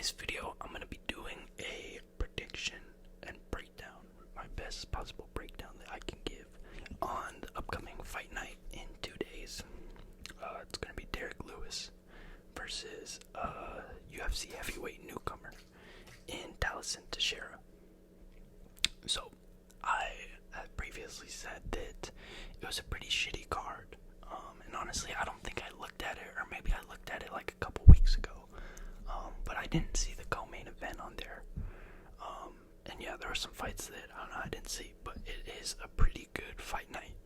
this video, I'm going to be doing a prediction and breakdown, my best possible breakdown that I can give on the upcoming fight night in 2 days. It's going to be Derek Lewis versus UFC heavyweight newcomer in Teixeira. So, I had previously said that it was a pretty shitty card, and honestly, I don't think I looked at it, or maybe I looked at it like a couple weeks ago, but I didn't see the co-main event on there, and yeah, there were some fights that, I didn't see, but it is a pretty good fight night,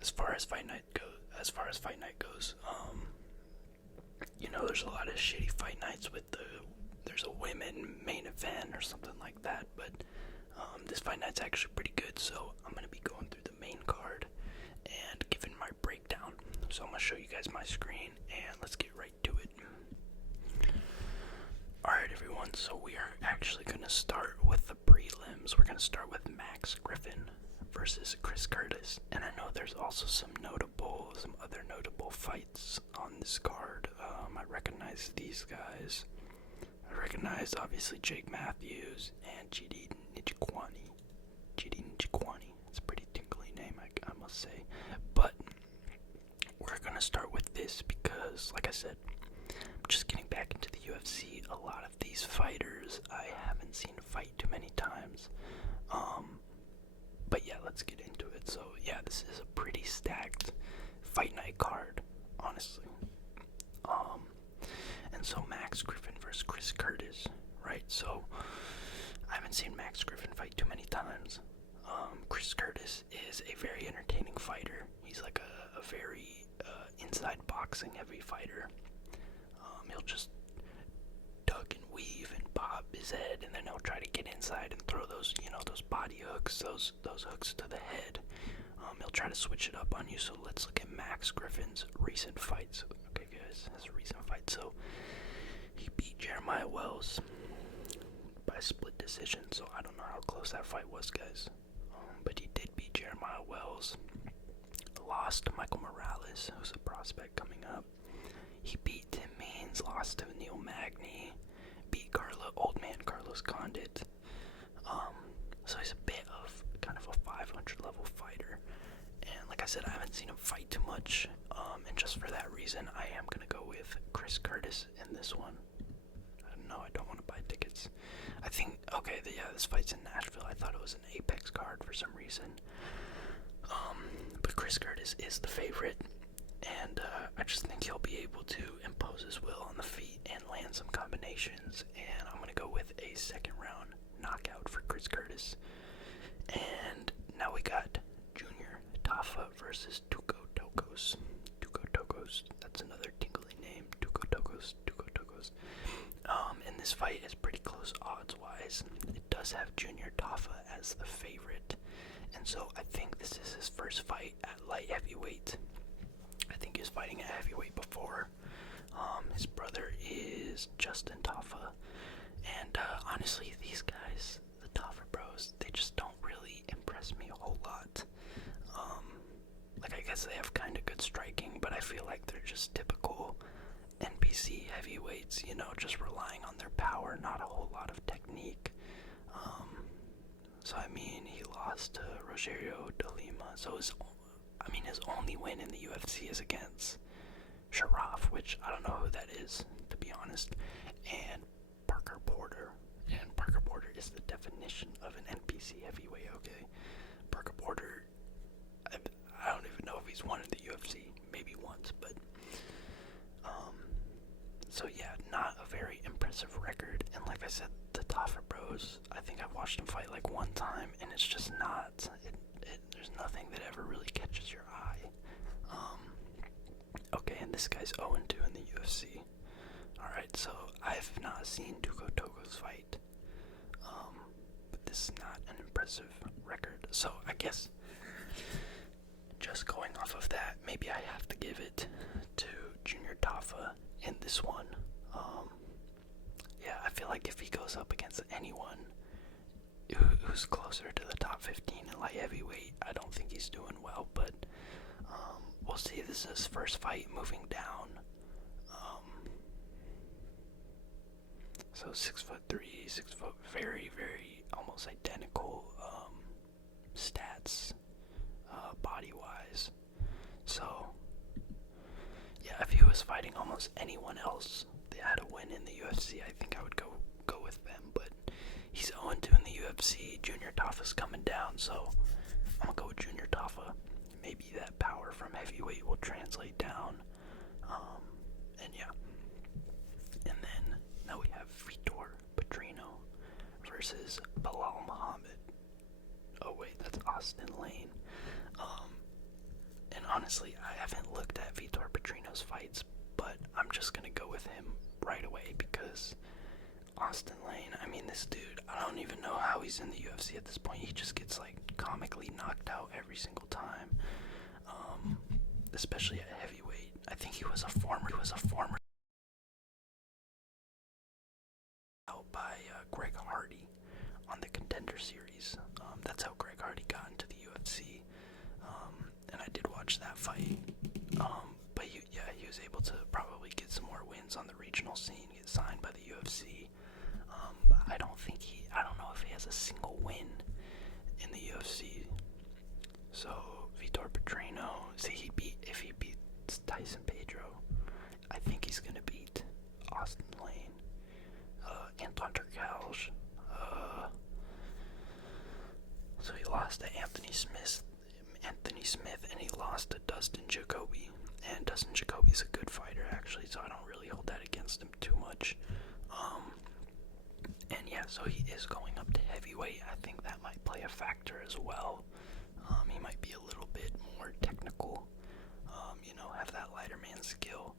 as far as fight night goes, there's a lot of shitty fight nights with there's a women main event or something like that, but this fight night's actually pretty good, so I'm going to be going through the main card and giving my breakdown. So I'm going to show you guys my screen, and let's get right to it. Alright everyone, so we are actually going to start with the prelims. We're going to start with Max Griffin versus Chris Curtis, and I know there's also some other notable fights on this card. I recognize these guys. I recognize, obviously, Jake Matthews and Chidi Njikwani. It's a pretty tinkly name, I must say. But we're going to start with this because, like I said, I'm just getting back into the UFC. A lot of these fighters I haven't seen fight too many times. But yeah, let's get into it. So yeah, this is a pretty stacked fight night card, honestly. And so Max Griffin versus Chris Curtis, right? So I haven't seen Max Griffin fight too many times. Chris Curtis is a very entertaining fighter. He's like a very inside boxing heavy fighter. He'll just duck and weave and bob his head, and then he'll try to get inside and throw those body hooks, those hooks to the head. He'll try to switch it up on you. So let's look at Max Griffin's recent fights. Okay, guys, his recent fight. So he beat Jeremiah Wells by split decision. So I don't know how close that fight was, guys. But he did beat Jeremiah Wells. Lost to Michael Morales, who's a prospect coming up. He beat Tim Means, lost to Neil Magny, beat Old Man Carlos Condit. So he's a bit of kind of a 500 level fighter. And like I said, I haven't seen him fight too much. And just for that reason, I am going to go with Chris Curtis in this one. No, I don't want to buy tickets. I think, this fight's in Nashville. I thought it was an Apex card for some reason. But Chris Curtis is the favorite. And I just think he'll be able to impose his will on the feet and land some combinations. And I'm going to go with a second round knockout for Chris Curtis. And now we got Junior Tafa versus Tokkos. Tokkos, that's another tingly name. Tokkos. And this fight is pretty close odds-wise. It does have Junior Tafa as the favorite. And so I think this is his first fight at light heavyweight. I think he was fighting at heavyweight before. His brother is Justin Tafa. And honestly, these guys, the Tafa bros, they just don't really impress me a whole lot. I guess they have kind of good striking, but I feel like they're just typical NPC heavyweights, just relying on their power, not a whole lot of technique. So I mean, he lost to Rogerio de Lima, so his only win in the UFC is against Charriere, which I don't know who that is, to be honest, and Parker Porter. And Parker Porter is the definition of an NPC heavyweight, okay? Parker Porter, I don't even know if he's won in the UFC, maybe once, but, so yeah, not a very impressive record, and like I said, the Tafa bros, I think I've watched them fight like one time, and it's just not, there's nothing that ever really catches your eye. Okay, and this guy's 0-2 in the UFC. Alright, so I've not seen Tokkos fight, but this is not an impressive record. So I guess, just going off of that, maybe I have to give it to Junior Tafa in this one. Yeah, I feel like if he goes up against anyone who's closer to the top 15 in light heavyweight, I don't think he's doing well, but we'll see. This is his first fight moving down. So 6'3", 6 foot, very, very almost identical stats, body-wise. So yeah, if he was fighting almost anyone else that had a win in the UFC, I think I would go with them. But he's 0-2 in the UFC. Junior Tafa's coming down, so I'm gonna go with Junior Tafa. Maybe that power from heavyweight will translate down. And yeah. And then now we have Vitor Petrino versus Bilal Muhammad. Oh wait, that's Austin Lane. And honestly, I haven't looked at Vitor Petrino's fights, but I'm just gonna go with him right away because Austin Lane, I mean, this dude, I don't even know how he's in the UFC at this point. He just gets like comically knocked out every single time, especially at heavyweight. I think he was a former out by Greg Hardy on the Contender Series. That's how Greg Hardy got into the UFC, and I did watch that fight. But he was able to probably get some more wins on the regional scene, get signed by the UFC. But I don't know if he has a single win in the UFC. So Vitor Petrino, if he beats Tyson Pedro, I think he's gonna beat Austin Lane, Anton Turkalj. So he lost to Anthony Smith, and he lost to Dustin Jacoby. And Dustin Jacoby's a good fighter, actually, so I don't really hold that against him too much. And yeah, so he is going up to heavyweight. I think that might play a factor as well. He might be a little bit more technical, have that lighter man skill.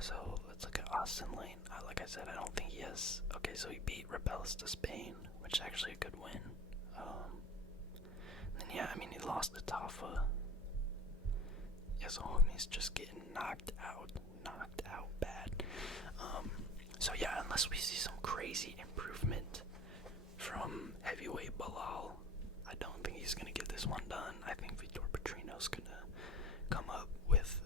So let's look at Austin Lane. Like I said, I don't think he has. Okay, so he beat Rebellis to Spain, which is actually a good win. And yeah, I mean, he lost to Tafa. Yeah, so homie's just getting knocked out bad. So yeah, unless we see some crazy improvement from heavyweight Bilal, I don't think he's gonna get this one done. I think Vitor Petrino's gonna come up with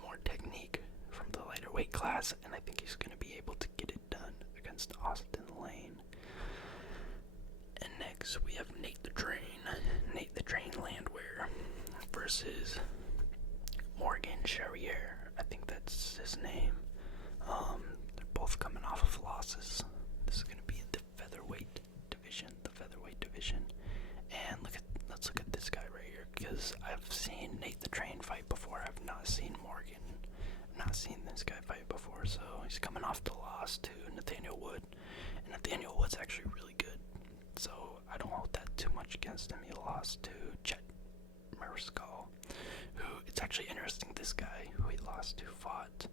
more technique from the lighter weight class, and I think he's gonna be able to get it done against Austin Lane. And next we have Nate the Train Landwehr versus Morgan Charriere. I think that's his name. They're both coming off of losses. This is gonna be in the featherweight division. And let's look at this guy right here, because I've seen Nate the Train fight before. I've not seen Morgan. I've not seen this guy fight before. So he's coming off the loss to Nathaniel Wood, and Nathaniel Wood's actually really good. So I don't hold that too much against him. He lost to Chet Mariscal, who, it's actually interesting, this guy who he lost to fought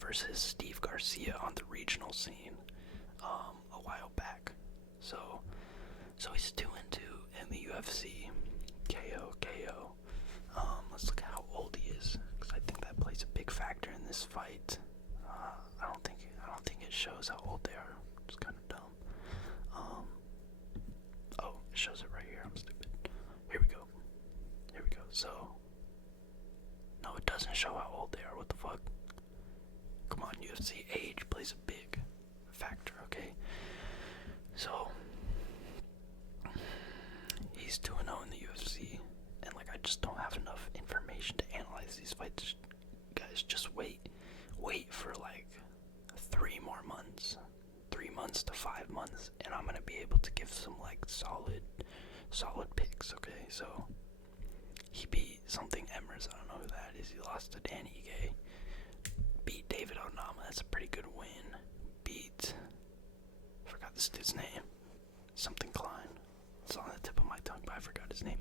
versus Steve Garcia on the regional scene a while back. So he's 2-2 in the UFC. KO. Let's look at how old he is, because I think that plays a big factor in this fight. I don't think it shows how old they are. It's kind of dumb. Oh, it shows it right here. I'm stupid. Here we go. So, no, it doesn't show how old they are. What the fuck? Come on, UFC age plays a big factor, okay? So, he's 2-0 in the UFC, and I just don't have enough information to analyze these fights. Guys, just wait for 3 more months, 3 months to 5 months, and I'm gonna be able to give some solid picks, okay? So he beat something Emers, I don't know who that is. He lost to Dan Ige. Beat David Onama, that's a pretty good win. Forgot this dude's name. Something Klein. It's on the tip of my tongue, but I forgot his name.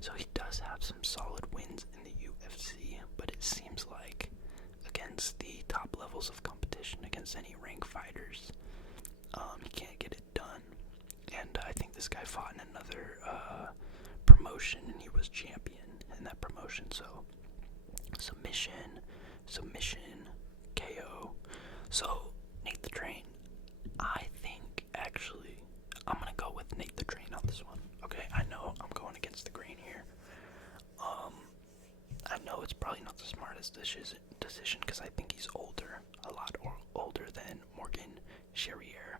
So he does have some solid wins in the UFC, but it seems like against the top levels of competition, against any ranked fighters, he can't get it done. And I think this guy fought in another promotion, and he was champion in that promotion. So submission, KO. So Nate the Train, I think actually I'm gonna go with Nate the Train on this one. Okay, I know I'm going against the grain here. I know it's probably not the smartest decision, because I think he's a lot older than Morgan Charriere.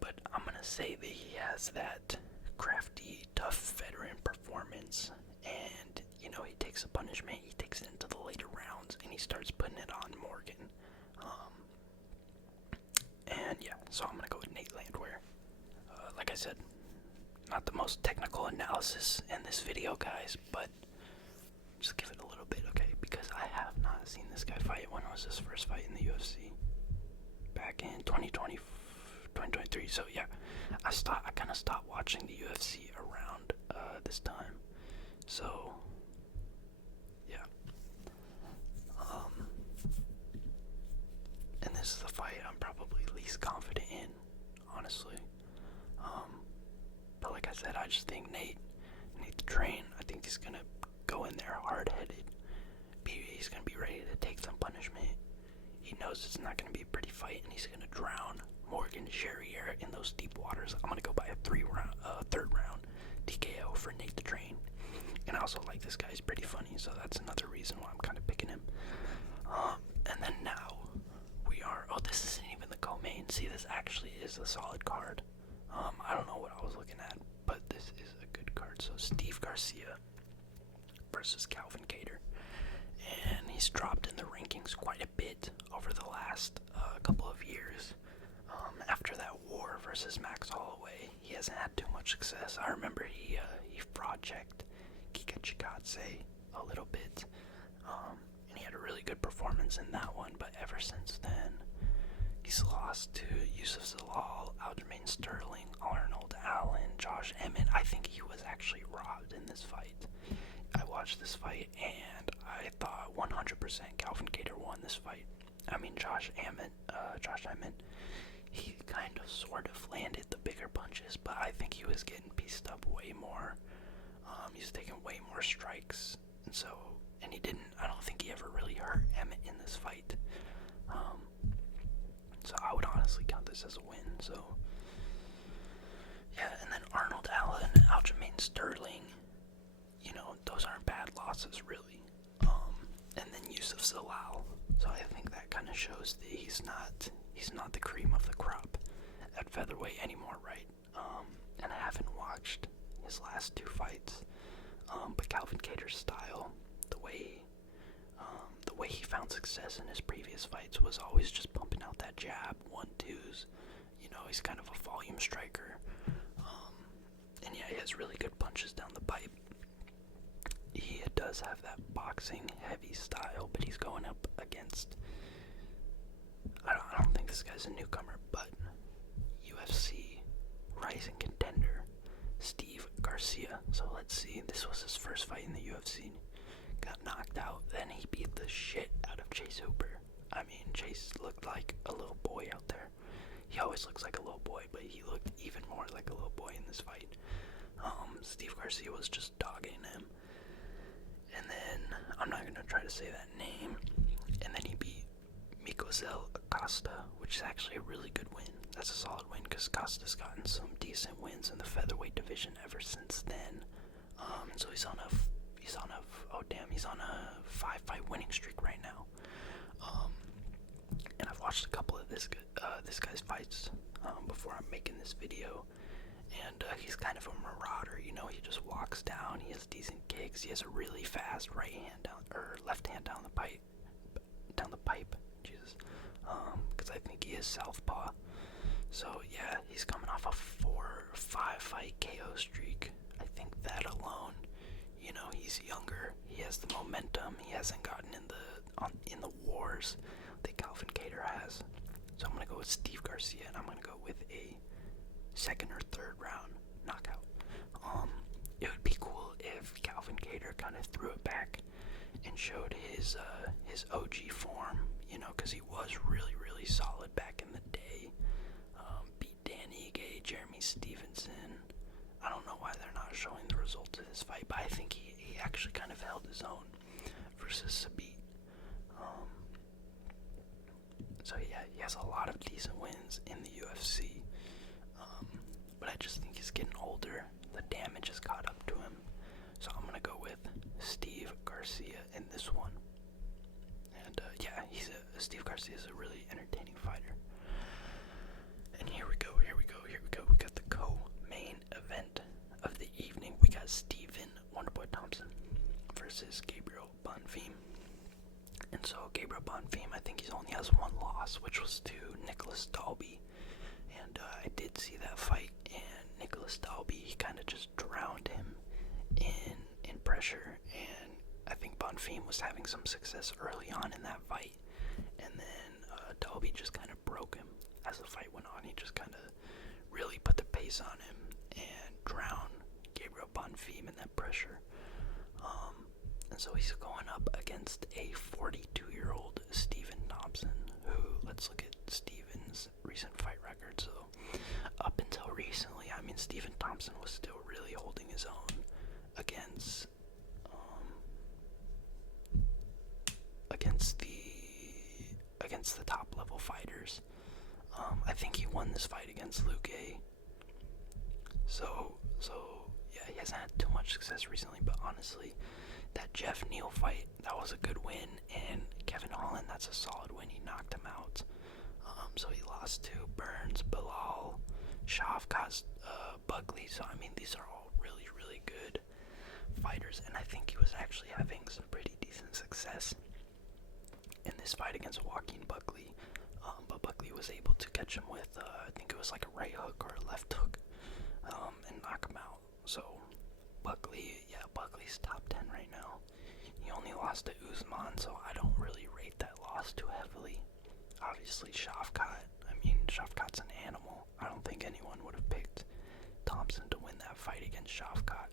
But I'm going to say that he has that crafty, tough veteran performance, and, you know, he takes a punishment, he takes it into the later rounds, and he starts putting it on Morgan. And yeah, so I'm going to go with Nate Landwehr. Like I said, not the most technical analysis in this video, guys, but just give it a little bit, okay? Because I have not seen this guy fight. When was his first fight in the UFC? Back in 2023. So yeah, I kind of stopped watching the UFC around this time. So yeah, and this is the fight I'm probably least confident in, honestly. But like I said, I just think Nate the Train, I think he's gonna go in there hard-headed. He's gonna be ready to take some punishment. He knows it's not gonna be a pretty fight, and he's gonna drown Morgan Charriere in those deep waters. I'm gonna go by a third round TKO for Nate the Train. And I also like this guy. He's pretty funny, so that's another reason why I'm kind of picking him. And then now we are. Oh, this isn't even the co-main. See, this actually is a solid card. I don't know what I was looking at, but this is a good card. So Steve Garcia versus Calvin Kattar, and he's dropped in the rankings quite a bit over the last couple of years. After that war versus Max Holloway, he hasn't had too much success. I remember he fraud checked Kika Chikadze a little bit, and he had a really good performance in that one. But ever since then, he's lost to Yusuf Zalal, Aljamain Sterling, Arnold Allen, Josh Emmett. I think he was actually robbed in this fight. I watched this fight and I thought 100% Calvin Kattar won this fight. I mean, Josh Emmett, he kind of sort of landed the bigger punches, but I think he was getting pieced up way more. He was taking way more strikes, and he didn't. I don't think he ever really hurt Emmett in this fight. So I would honestly count this as a win. So yeah, and then Arnold Allen, Aljamain Sterling, you know, those aren't bad losses really. And then Yusuf Zalal. So I think that kind of shows that he's not the cream of the crop at featherweight anymore, right? And I haven't watched his last two fights. But Calvin Kattar's style, the way he found success in his previous fights was always just pumping out that jab, 1-2s. You know, he's kind of a volume striker. And yeah, he has really good punches down the pipe. He does have that boxing heavy style, but he's going up against, I don't think this guy's a newcomer, but UFC rising contender Steve Garcia. So let's see, this was his first fight in the UFC. Got knocked out, then he beat the shit out of Chase Hooper. I mean, Chase looked like a little boy out there. He always looks like a little boy, but he looked even more like a little boy in this fight. Steve Garcia was just dogging him. And then, I'm not going to try to say that name. And then he beat Mikozel Acosta, which is actually a really good win. That's a solid win, because Acosta's gotten some decent wins in the featherweight division ever since then. So he's on a 5-fight winning streak right now. And I've watched a couple of this guy's fights before I'm making this video, and he's kind of a marauder. You know, he just walks down. He has decent kicks. He has a really fast left hand down the pipe. Jesus, because I think he is southpaw. So yeah, he's coming off a 4-5-fight KO streak. I think that alone, you know, he's younger. He has the momentum. He hasn't gotten in the wars that Calvin Kattar has. So I'm gonna go with Steve Garcia, and I'm gonna go with a second or third round knockout. It would be cool if Calvin Kattar kind of threw it back and showed his OG form, you know, because he was really, really solid back in the day. Beat Dan Ige, Jeremy Stevenson. I don't know why they're not showing the results of this fight, but I think he actually kind of held his own versus Sabit. So yeah, he has a lot of decent wins in the UFC, but I just think he's getting older. The damage has caught up to him, so I'm gonna go with Steve Garcia in this one. And yeah, Steve Garcia is a really entertaining fighter. Bonfim, I think he only has one loss, which was to Nicholas Dalby. And I did see that fight, and Nicholas Dalby, he kind of just drowned him in pressure. And I think Bonfim was having some success early on in that fight. And then Dalby just kind of broke him as the fight went on. He just kind of really put the pace on him and drowned Gabriel Bonfim in that pressure. And so he's going up against a 42-year-old Stephen Thompson, who, let's look at Stephen's recent fight record. So up until recently, I mean, Stephen Thompson was still really holding his own against the top level fighters. I think he won this fight against Luke. So yeah, he hasn't had too much success recently, but honestly, that Jeff Neal fight, that was a good win, and Kevin Holland, that's a solid win. He knocked him out. So he lost to Burns, Bilal, Shavkat, Buckley. So I mean, these are all really, really good fighters, and I think he was actually having some pretty decent success in this fight against Joaquin Buckley. But Buckley was able to catch him with, I think it was like a right hook or a left hook, and knock him out. So Buckley's top 10 right now. He only lost to Usman, so I don't really rate that loss too heavily. Obviously, Shavkat's an animal. I don't think anyone would have picked Thompson to win that fight against Shavkat.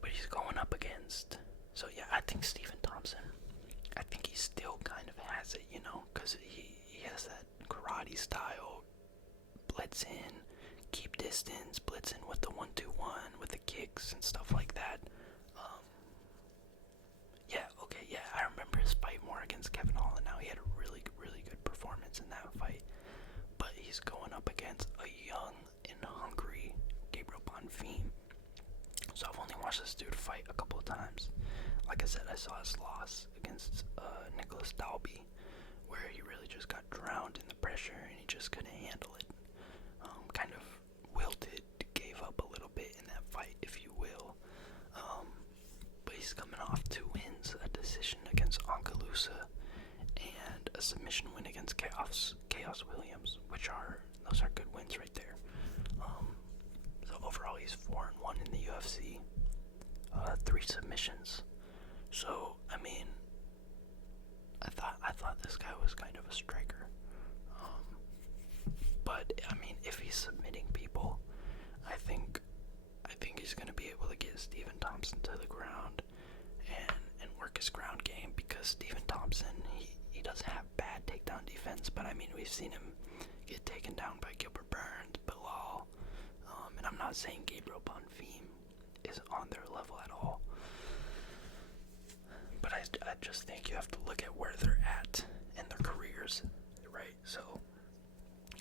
But he's going up against, so yeah, I think Stephen Thompson, I think he still kind of has it, because he has that karate style, blitz in, keep distance, blitz in with the 1-2-1, with the kicks and stuff like that. I remember his fight more against Kevin Holland. Now he had a really, really good performance in that fight, but he's going up against a young and hungry Gabriel Bonfim. So I've only watched this dude fight a couple of times. Like I said, I saw his loss against Nicholas Dalby, where he really just got drowned in the pressure and he just couldn't handle it. Kind of wilted, gave up a little bit in that fight, if you will. But he's coming off 2 wins, a decision against Ancalusa and a submission win against Chaos Williams, those are good wins right there. So overall, he's 4-1 in the UFC, 3 submissions. So I mean, I thought this guy was kind of a striker. But I mean, if he's submitting people, I think he's gonna be able to get Stephen Thompson to the ground and work his ground game, because Stephen Thompson, he doesn't have bad takedown defense, but I mean, we've seen him get taken down by Gilbert Burns, Bilal, and I'm not saying Gabriel Bonfim is on their level at all, but I just think you have to look at where they're at in their careers, right? So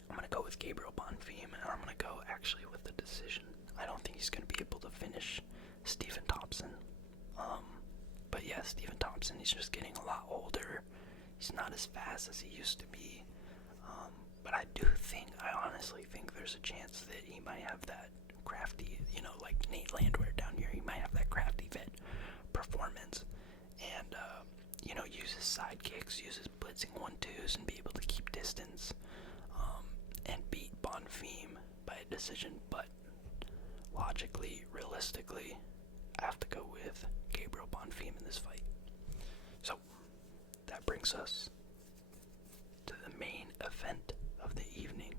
I'm going to go with Gabriel Bonfim, and I'm going to go actually with the decision. I don't think he's going to be able to finish Stephen Thompson. But yeah, Stephen Thompson, he's just getting a lot older. He's not as fast as he used to be. But I honestly think there's a chance that he might have that crafty, like Nate Landwehr down here, he might have that crafty vet performance. And, use his side kicks, use his blitzing 1-2s, and be able to keep distance. And beat Bonfim by a decision, but logically, realistically, I have to go with Gabriel Bonfim in this fight. So that brings us to the main event of the evening.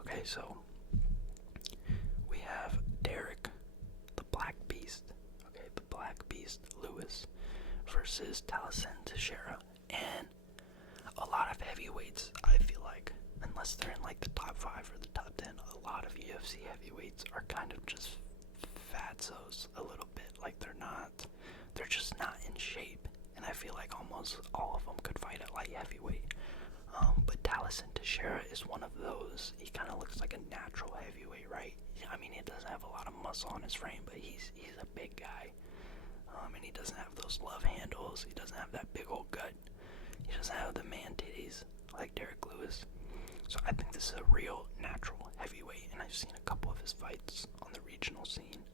Okay, so we have Derek, the Black Beast, Lewis, versus Teixeira, and a lot of heavyweights, I feel like, unless they're in like the top 5 or the top 10, a lot of UFC heavyweights are kind of just fatsos a little bit. Like they're just not in shape, and I feel like almost all of them could fight at light heavyweight. But Teixeira is one of those. He kind of looks like a natural heavyweight, right? I mean, he doesn't have a lot of muscle on his frame, but he's a big guy, and he doesn't have those love handles. He doesn't have that big old gut. He doesn't have the man titties like Derek Lewis. So I think this is a real natural heavyweight, and I've seen a couple of his fights on the regional scene.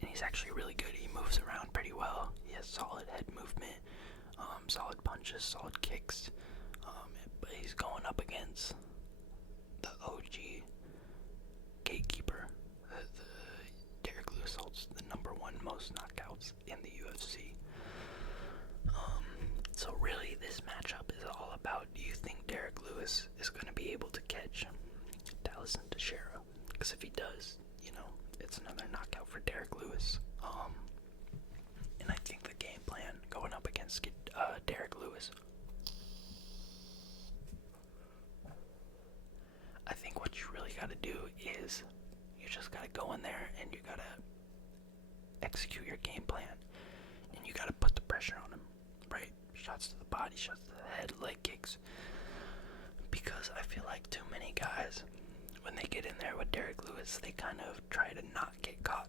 And he's actually really good. He moves around pretty well. He has solid head movement, solid punches, solid kicks. But he's going up against the OG gatekeeper. Derek Lewis holds the #1 most knockouts in the UFC. So really, this matchup is all about, do you think Derek Lewis is going to be able to catch Teixeira? Because if he does, it's another knockout for Derek Lewis. And I think the game plan going up against Derek Lewis, I think what you really got to do is you just got to go in there and you got to execute your game plan. And you got to put the pressure on him, right? Shots to the body, shots to the head, leg kicks. Because I feel like too many guys, when they get in there with Derek Lewis, they kind of try to not get caught.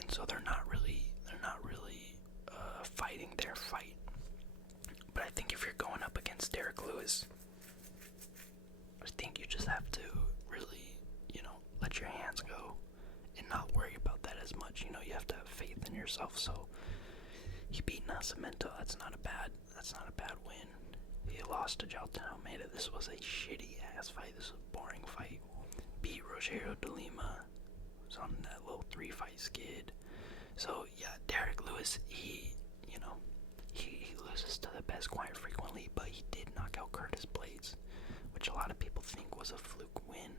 And so they're not really fighting their fight. But I think if you're going up against Derek Lewis, I think you just have to really, let your hands go and not worry about that as much. You have to have faith in yourself. So he beat Nascimento. That's not a bad win. He lost to Jalton Almeida. This was a shitty ass fight. This was a boring fight. Beat Rogerio de Lima. Was on that little 3-fight skid. So yeah, Derek Lewis, he loses to the best quite frequently, but he did knock out Curtis Blades, which a lot of people think was a fluke win,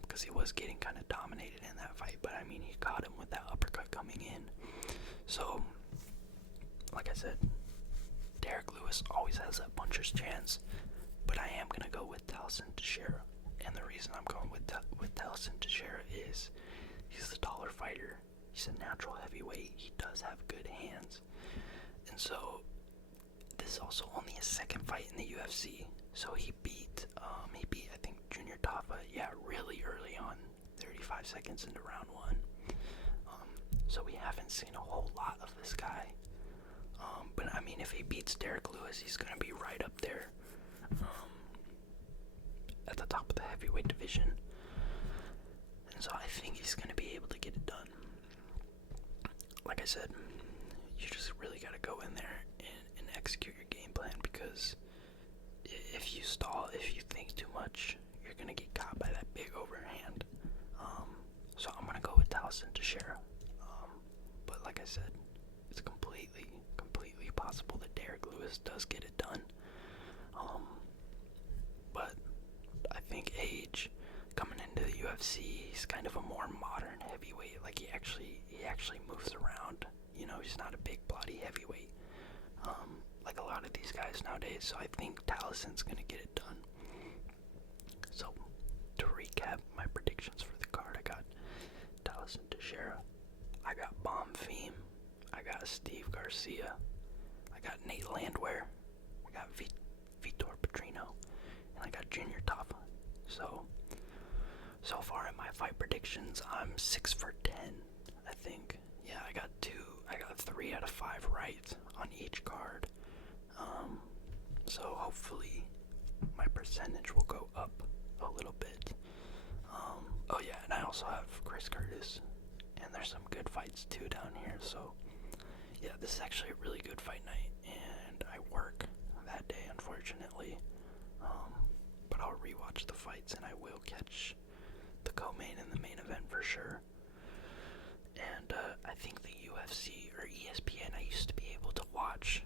because he was getting kind of dominated in that fight. But I mean, he caught him with that uppercut coming in. So, like I said, Derek Lewis always has that puncher's chance, but I am gonna go with Teixeira, and the reason I'm going with Teixeira is he's the taller fighter. He's a natural heavyweight. He does have good hands, and so this is also only his second fight in the UFC. So he beat I think Junior Tafa, really early on, 35 seconds into round 1. So we haven't seen a whole lot of this guy. But I mean, if he beats Derek Lewis, he's gonna be right up there, at the top of the heavyweight division. And so I think he's gonna be able to get it done. Like I said, you just really gotta go in there and execute your game plan, because if you stall, if you think too much, you're gonna get caught by that big overhand. So I'm gonna go with Teixeira. But like I said, it's completely possible that Derek Lewis does get it done. But I think age, coming into the UFC, he's kind of a more modern heavyweight. Like he actually moves around. He's not a big bloody heavyweight, like a lot of these guys nowadays. So I think Talison's gonna get it done. So to recap my predictions for the card, I got Teixeira, I got Bonfim, I got Steve Garcia, I got Nate Landwehr, I got Vitor Petrino, and I got Junior Tafa. So far in my fight predictions, I'm 6 for 10, I think. Yeah, I got 3 out of 5 right on each card. So hopefully my percentage will go up a little bit. Oh yeah, and I also have Chris Curtis, and there's some good fights too down here. So yeah, this is actually a really good fight night, and I work that day, unfortunately. But I'll rewatch the fights, and I will catch the co-main and the main event for sure. And I think the UFC or ESPN, I used to be able to watch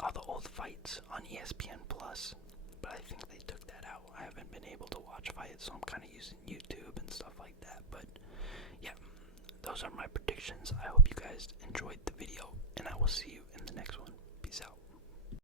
all the old fights on ESPN Plus, but I think they took that out. I haven't been able to watch fights, so I'm kind of using YouTube and stuff like that. But yeah, those are my predictions. I hope you guys enjoyed the video, and I will see you in the next one. Peace out.